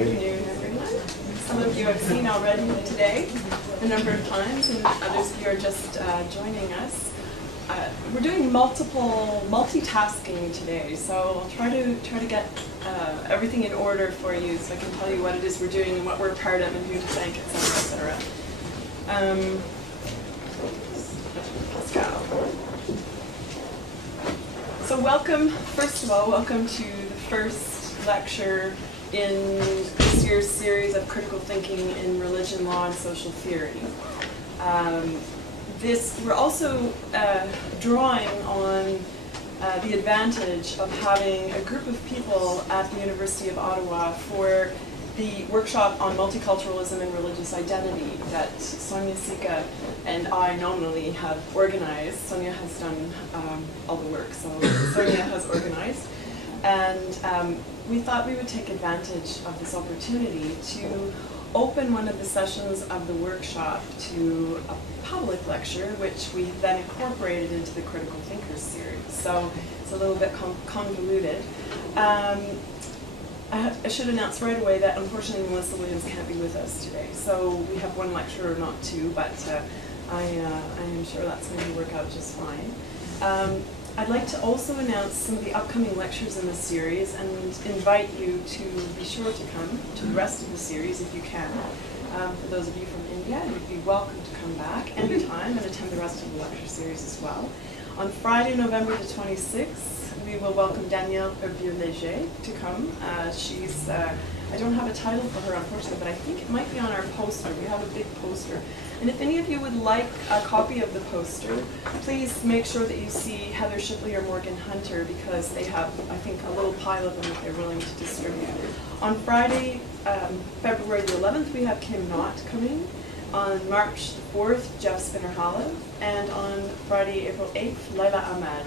afternoon, everyone. Some of you I've seen already today a number of times, and others of you are just joining us. We're doing multitasking today, so I'll try to get everything in order for you, so I can tell you what it is we're doing and what we're a part of and who to thank, etc., etc. So welcome, first of all, welcome to the first lecture in this year's series of critical thinking in religion, law, and social theory. We're also drawing on the advantage of having a group of people at the University of Ottawa for the workshop on multiculturalism and religious identity that Sonia Sika and I nominally have organized. Sonia has done all the work, so Sonia has organized. And we thought we would take advantage of this opportunity to open one of the sessions of the workshop to a public lecture, which we then incorporated into the Critical Thinkers series. So it's a little bit convoluted. I should announce right away that unfortunately Melissa Williams can't be with us today. So we have one lecturer, not two, but I am sure that's going to work out just fine. I'd like to also announce some of the upcoming lectures in the series and invite you to be sure to come to the rest of the series if you can. For those of you from India, you'd be welcome to come back anytime and attend the rest of the lecture series as well. On Friday, November the 26th, we will welcome Danielle Hervieux-Léger to come. I don't have a title for her, unfortunately, but I think it might be on our poster. We have a big poster. And if any of you would like a copy of the poster, please make sure that you see Heather Shipley or Morgan Hunter, because they have, I think, a little pile of them that they're willing to distribute. On Friday, February the 11th, we have Kim Knott coming. On March the 4th, Jeff Spinner-Halle. And on Friday, April 8th, Laila Ahmad.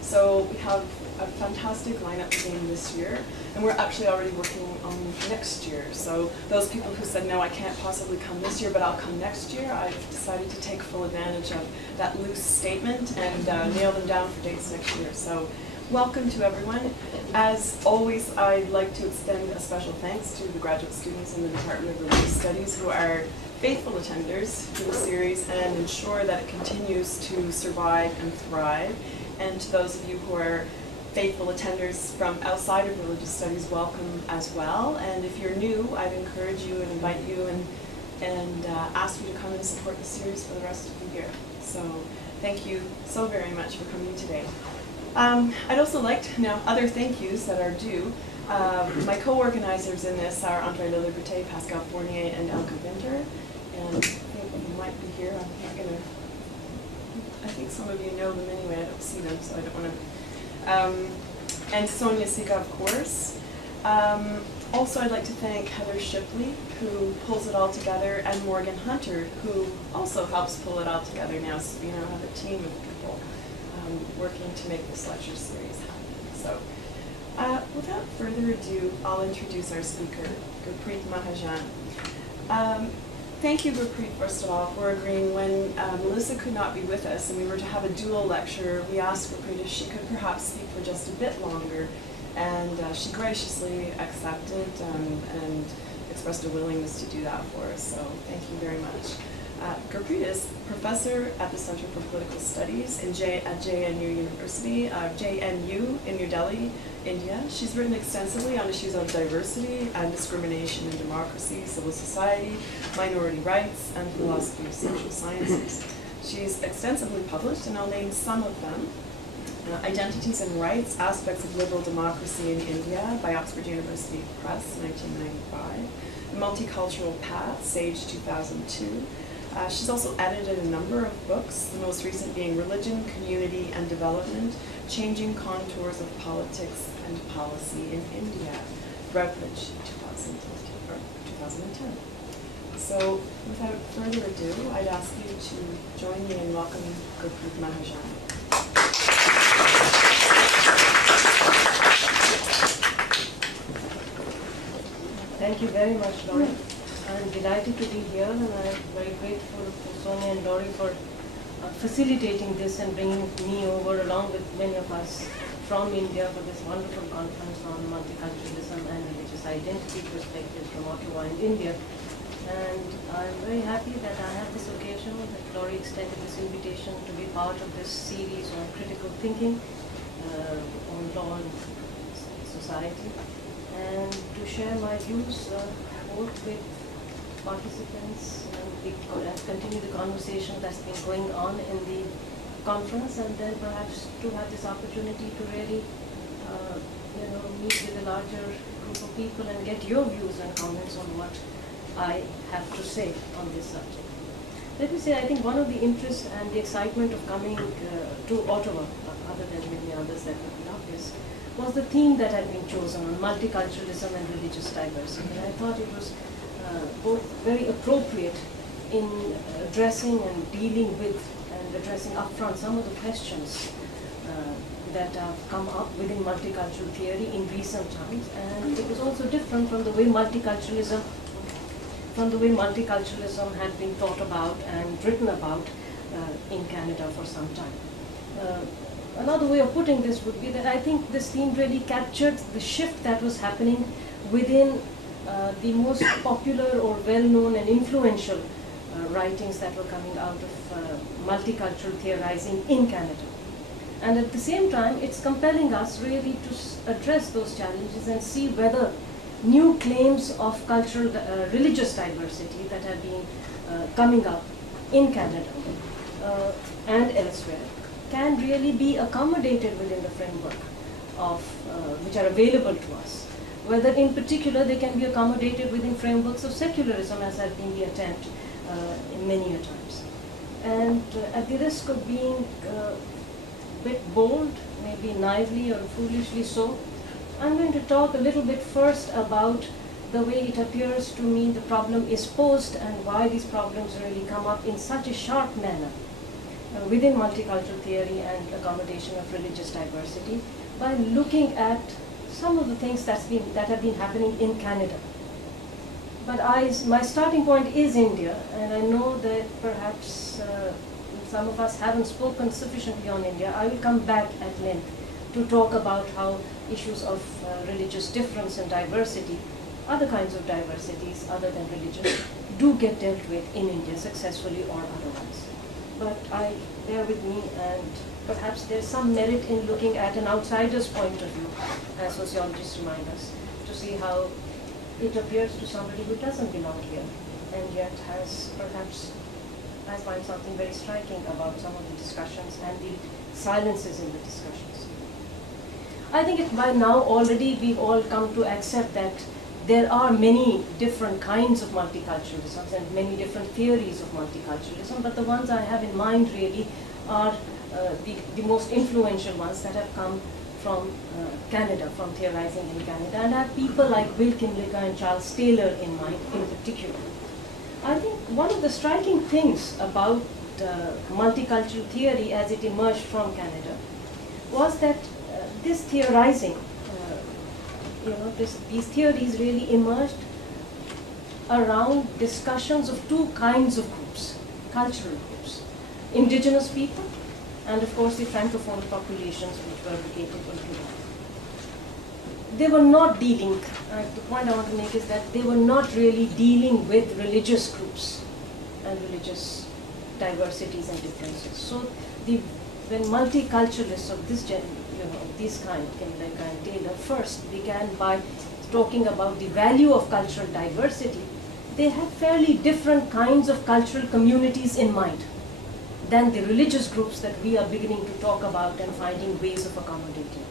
So we have a fantastic lineup again this year, and we're actually already working on next year. So those people who said, no, I can't possibly come this year, but I'll come next year, I've decided to take full advantage of that loose statement and nail them down for dates next year. So welcome to everyone. As always, I'd like to extend a special thanks to the graduate students in the Department of Religious Studies who are faithful attenders to the series and ensure that it continues to survive and thrive. And to those of you who are faithful attenders from outside of religious studies, welcome as well. And if you're new, I'd encourage you and invite you and ask you to come and support the series for the rest of the year. So thank you so very much for coming today. I'd also like to now other thank yous that are due. My co-organizers in this are Andre Liliberté, Pascal Fournier, and Elke Winter. And I think you might be here. I'm not going to. I think some of you know them anyway. I don't see them, so I don't want to. And Sonia Sika, of course. Also, I'd like to thank Heather Shipley, who pulls it all together, and Morgan Hunter, who also helps pull it all together now. So we now have a team of people working to make this lecture series happen. So, without further ado, I'll introduce our speaker, Gurpreet Mahajan. Thank you, Gurpreet, first of all, for agreeing when Melissa could not be with us and we were to have a dual lecture. We asked Gurpreet if she could perhaps speak for just a bit longer, and she graciously accepted and expressed a willingness to do that for us, so thank you very much. Gurpreet is professor at the Center for Political Studies at JNU University, JNU in New Delhi, India. She's written extensively on issues of diversity and discrimination in democracy, civil society, minority rights, and philosophy of social sciences. She's extensively published, and I'll name some of them. Identities and Rights, Aspects of Liberal Democracy in India by Oxford University Press, 1995. Multicultural Path, Sage, 2002. She's also edited a number of books, the most recent being Religion, Community, and Development, Changing Contours of Politics and Policy in India, Routledge, 2010. So without further ado, I'd ask you to join me in welcoming Gurpreet Mahajan. Thank you very much, Laurie. I'm delighted to be here, and I'm very grateful to Sonia and Laurie for facilitating this and bringing me over along with many of us from India for this wonderful conference on multiculturalism and religious identity perspective from Ottawa in India. And I'm very happy that I have this occasion, that Laurie extended this invitation to be part of this series on critical thinking, on law and society, and to share my views both with participants and continue the conversation that's been going on in the conference, and then perhaps to have this opportunity to really meet with a larger group of people and get your views and comments on what I have to say on this subject. Let me say, I think one of the interests and the excitement of coming to Ottawa, other than many others that have been obvious, was the theme that had been chosen on multiculturalism and religious diversity. And I thought it was both very appropriate in addressing and dealing with and addressing upfront some of the questions that have come up within multicultural theory in recent times. And it was also different from the way multiculturalism had been thought about and written about in Canada for some time. Another way of putting this would be that I think this theme really captured the shift that was happening within the most popular or well-known and influential writings that were coming out of multicultural theorizing in Canada. And at the same time, it's compelling us really to address those challenges and see whether new claims of cultural, religious diversity that have been coming up in Canada and elsewhere can really be accommodated within the framework of which are available to us. Whether in particular they can be accommodated within frameworks of secularism, as has been the attempt in many a times. And at the risk of being a bit bold, maybe naively or foolishly so, I'm going to talk a little bit first about the way it appears to me the problem is posed and why these problems really come up in such a sharp manner within multicultural theory and accommodation of religious diversity by looking at some of the things that have been happening in Canada. But my starting point is India, and I know that perhaps some of us haven't spoken sufficiently on India. I will come back at length to talk about how issues of religious difference and diversity, other kinds of diversities other than religion, do get dealt with in India successfully or otherwise. But bear with me, and perhaps there's some merit in looking at an outsider's point of view, as sociologists remind us, to see how it appears to somebody who doesn't belong here and yet has perhaps, I find something very striking about some of the discussions and the silences in the discussions. I think by now already we've all come to accept that there are many different kinds of multiculturalism and many different theories of multiculturalism, but the ones I have in mind really are the most influential ones that have come from Canada, from theorizing in Canada, and I have people like Will Kimlicka and Charles Taylor in mind in particular. I think one of the striking things about multicultural theory as it emerged from Canada was that this theorizing, these theories really emerged around discussions of two kinds of groups, cultural groups, indigenous people, and of course the francophone populations which were located into that. They were not dealing, the point I want to make is that they were not really dealing with religious groups and religious diversities and differences. So when multiculturalists of this kind, Kimlicka and Taylor, first began by talking about the value of cultural diversity, they had fairly different kinds of cultural communities in mind than the religious groups that we are beginning to talk about and finding ways of accommodating.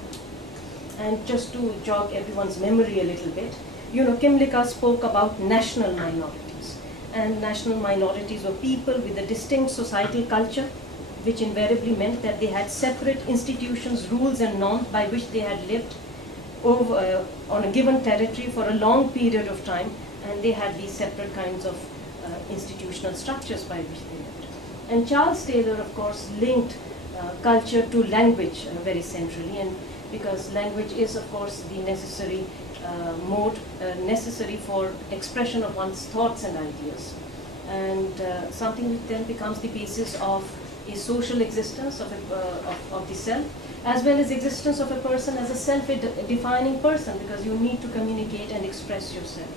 And just to jog everyone's memory a little bit, Kimlicka spoke about national minorities. And national minorities were people with a distinct societal culture, which invariably meant that they had separate institutions, rules and norms by which they had lived on a given territory for a long period of time, and they had these separate kinds of institutional structures by which they lived. And Charles Taylor, of course, linked culture to language very centrally, and because language is, of course, the necessary mode necessary for expression of one's thoughts and ideas, and something which then becomes the basis of a social existence of the self, as well as existence of a person as a self-defining person, because you need to communicate and express yourself.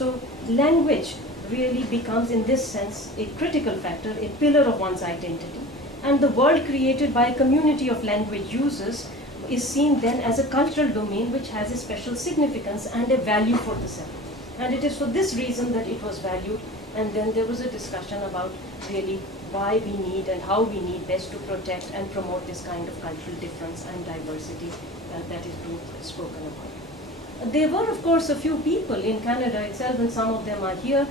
So language really becomes, in this sense, a critical factor, a pillar of one's identity. And the world created by a community of language users is seen then as a cultural domain which has a special significance and a value for the self. And it is for this reason that it was valued, and then there was a discussion about really why we need and how we need best to protect and promote this kind of cultural difference and diversity that is being spoken about. There were, of course, a few people in Canada itself, and some of them are here,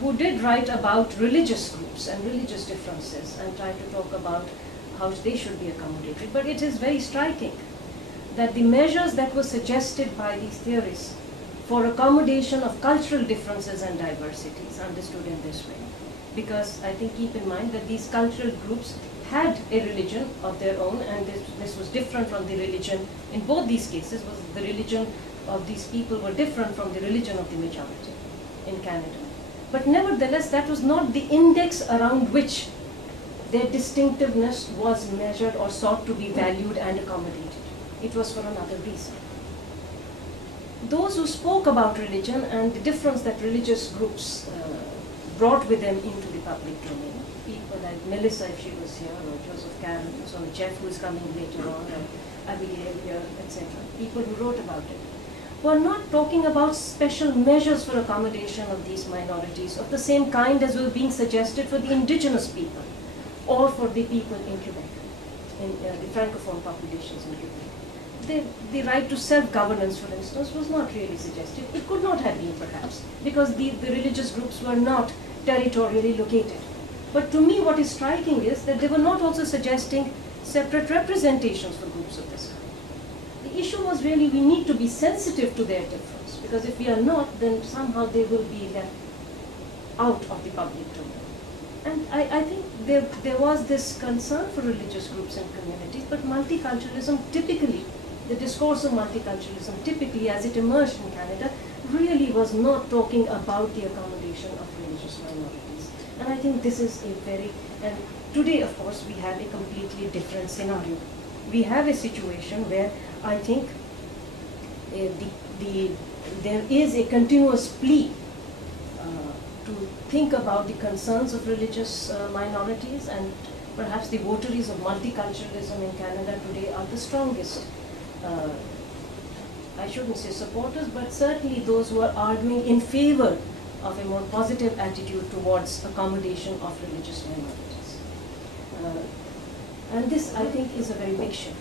who did write about religious groups and religious differences and try to talk about how they should be accommodated. But it is very striking that the measures that were suggested by these theorists for accommodation of cultural differences and diversities understood in this way. Because I think, keep in mind that these cultural groups had a religion of their own, and this was different from the religion, in both these cases, was the religion of these people were different from the religion of the majority in Canada. But nevertheless, that was not the index around which their distinctiveness was measured or sought to be valued and accommodated. It was for another reason. Those who spoke about religion and the difference that religious groups brought with them into the public domain, people like Melissa, if she was here, or Joseph Karen, so Jeff, who is coming later on, or Abigail here, etc., people who wrote about it, were not talking about special measures for accommodation of these minorities of the same kind as were being suggested for the indigenous people or for the people in Quebec, in the francophone populations in Quebec. The right to self-governance, for instance, was not really suggested. It could not have been, perhaps, because the religious groups were not territorially located. But to me, what is striking is that they were not also suggesting separate representations for groups of this kind. The issue was really we need to be sensitive to their difference, because if we are not, then somehow they will be left out of the public domain. And I think there was this concern for religious groups and communities, but multiculturalism typically, the discourse of multiculturalism typically as it emerged in Canada, really was not talking about the accommodation of religious minorities. And I think this is a very, and today of course we have a completely different scenario. We have a situation where I think there is a continuous plea to think about the concerns of religious minorities, and perhaps the votaries of multiculturalism in Canada today are the strongest, I shouldn't say supporters, but certainly those who are arguing in favor of a more positive attitude towards accommodation of religious minorities. And this, I think, is a very big shift.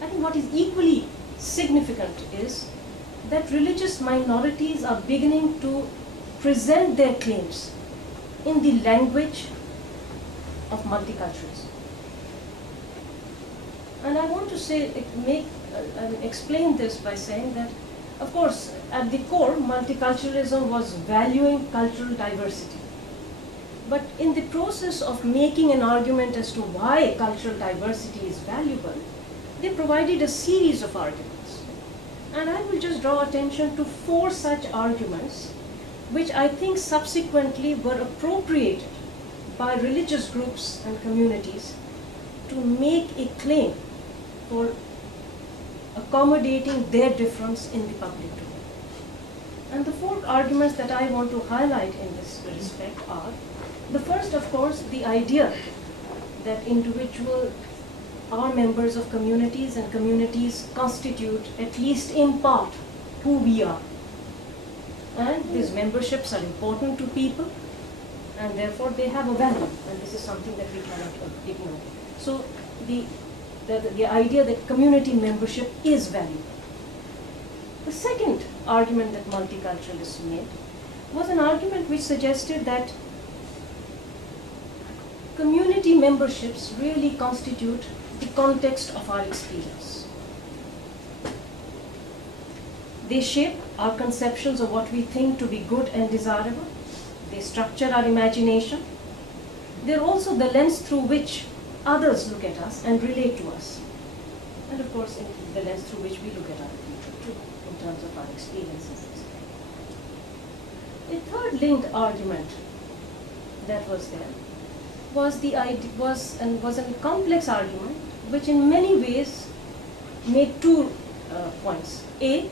I think what is equally significant is that religious minorities are beginning to present their claims in the language of multiculturalism. And I want to say, explain this by saying that, of course, at the core, multiculturalism was valuing cultural diversity. But in the process of making an argument as to why cultural diversity is valuable, they provided a series of arguments. And I will just draw attention to 4 such arguments, which I think subsequently were appropriated by religious groups and communities to make a claim for accommodating their difference in the public domain. And the 4 arguments that I want to highlight in this respect are, the first, of course, the idea that individuals are members of communities, and communities constitute, at least in part, who we are. And these memberships are important to people, and therefore they have a value, and this is something that we cannot ignore. So the idea that community membership is valuable. The second argument that multiculturalists made was an argument which suggested that community memberships really constitute the context of our experience. They shape our conceptions of what we think to be good and desirable. They structure our imagination. They're also the lens through which others look at us and relate to us. And of course, the lens through which we look at other people too, in terms of our experiences. A third linked argument that was there was a complex argument which in many ways made 2 points. A,